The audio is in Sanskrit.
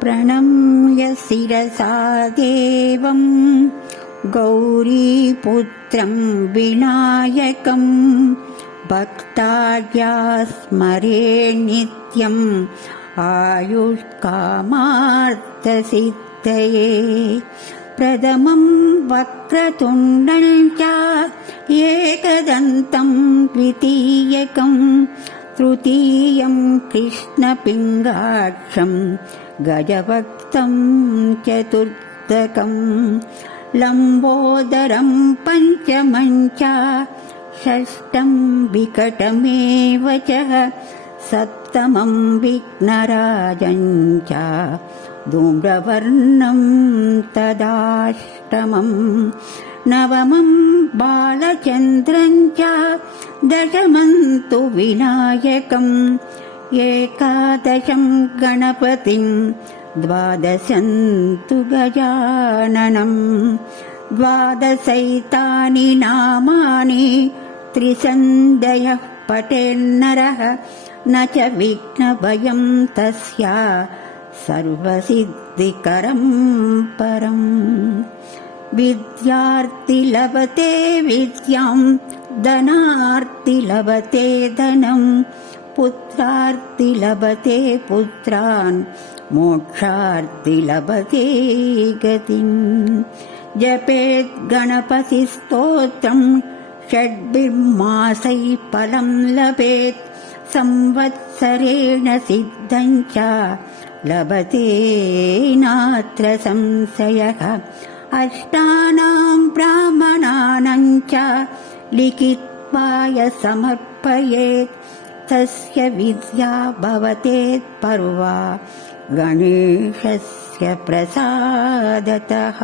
प्रणम्य शिरसा देवम् गौरीपुत्रं विनायकम् भक्ताया स्मरे नित्यम् आयुष्कामार्थसिद्धये। प्रथमं वक्रतुण्डम् च एकदन्तम् द्वितीयकम् तृतीयं कृष्णपिङ्गाक्षम् गजभक्तं चतुर्थकम् लम्बोदरं पञ्चमञ्च षष्ठं विकटमेव च सप्तमं विघ्नराजञ्च धूम्रवर्णं तदाष्टमम् नवमं बालचन्द्रञ्च दशमन्तु विनायकम् एकादशं गणपतिम् द्वादशन्तु गजाननम् द्वादशैतानि नामानि त्रिसन्धयः पठेन्नरः न च विघ्नभयं तस्य सर्वसिद्धिकरं परम्। विद्यार्ति लभते विद्यां धनार्ति लभते धनम् पुत्रार्ति लभते पुत्रान् मोक्षार्ति लभते गतिम्। जपेत् गणपतिस्तोत्रम् षड्भिर्मासैः फलम् लभेत् संवत्सरेण सिद्धम् च लभते नात्र संशयः। अष्टानाम् ब्राह्मणानाम् च लिखित्वाय समर्पयेत् तस्य विद्या भवतेत्पर्वा गणेशस्य प्रसादतः